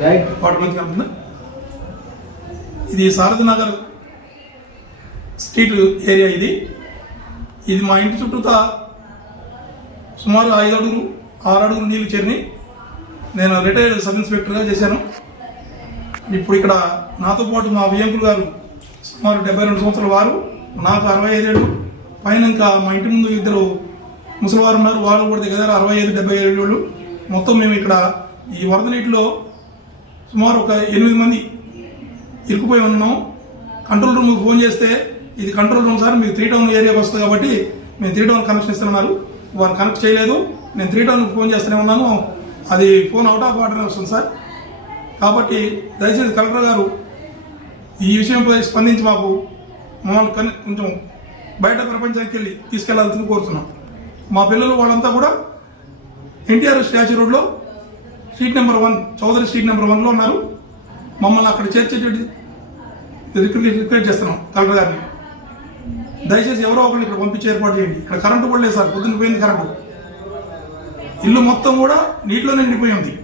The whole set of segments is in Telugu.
వాటర్ మంచి కంపెనీ. ఇది సారథి నగర్ స్ట్రీట్ ఏరియా. ఇది మా ఇంటి చుట్టూతా సుమారు 5 అడుగులు 6 అడుగులు నీళ్లు చేరినాయి. నేను రిటైర్డ్ సబ్ ఇన్స్పెక్టర్గా చేశాను. ఇప్పుడు ఇక్కడ నాతో పాటు మా వియంకులు గారు సుమారు 72 సంవత్సరాల వారు, నాకు 65 ఏళ్ళు పైన, ఇంకా మా ఇంటి ముందు 2 ముసలివారు ఉన్నారు, వాళ్ళు కూడా దగ్గర 65-70 ఏళ్ళు. మొత్తం మేము ఇక్కడ ఈ వరద నీటిలో సుమారు ఒక 8 మంది ఇరుక్కుపోయి ఉన్నాము. కంట్రోల్ రూమ్కి ఫోన్ చేస్తే ఇది కంట్రోల్ రూమ్ సార్, మీకు 3 టౌన్ ఏరియాకి వస్తుంది కాబట్టి మేము 3 టౌన్ కనెక్షన్ ఇస్తున్నారు. వారు కనెక్ట్ చేయలేదు. నేను 3 టౌన్కి ఫోన్ చేస్తూనే ఉన్నాను, అది ఫోన్ అవుట్ ఆఫ్ ఆర్డర్ వస్తుంది సార్. కాబట్టి దయచేసి కలెక్టర్ గారు ఈ విషయంపై స్పందించి మాకు మమ్మల్ని కొంచెం బయట ప్రపంచానికి వెళ్ళి తీసుకెళ్లాల్సింది కోరుతున్నాం. మా పిల్లలు వాళ్ళంతా కూడా ఎన్టీఆర్ స్టాచ్యూ రోడ్లో street number 1 Chowdary street number 1లో ఉన్నారు. మమ్మల్ని అక్కడ చేర్చేటట్టు రిక్వెస్ట్ చేస్తున్నాం కలెక్టర్ గారిని. దయచేసి ఎవరో ఒకరిని ఇక్కడ పంపించి ఏర్పాటు చేయండి. ఇక్కడ కరెంటు కూడా లేదు సార్, పొద్దున్న పోయింది కరెంటు. ఇల్లు మొత్తం కూడా నీటిలోనే నిండిపోయి ఉంది.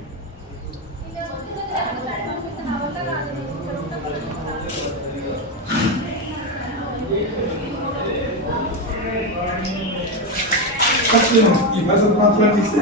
ఈ పరిసర ప్రాంతాలను తీస్తే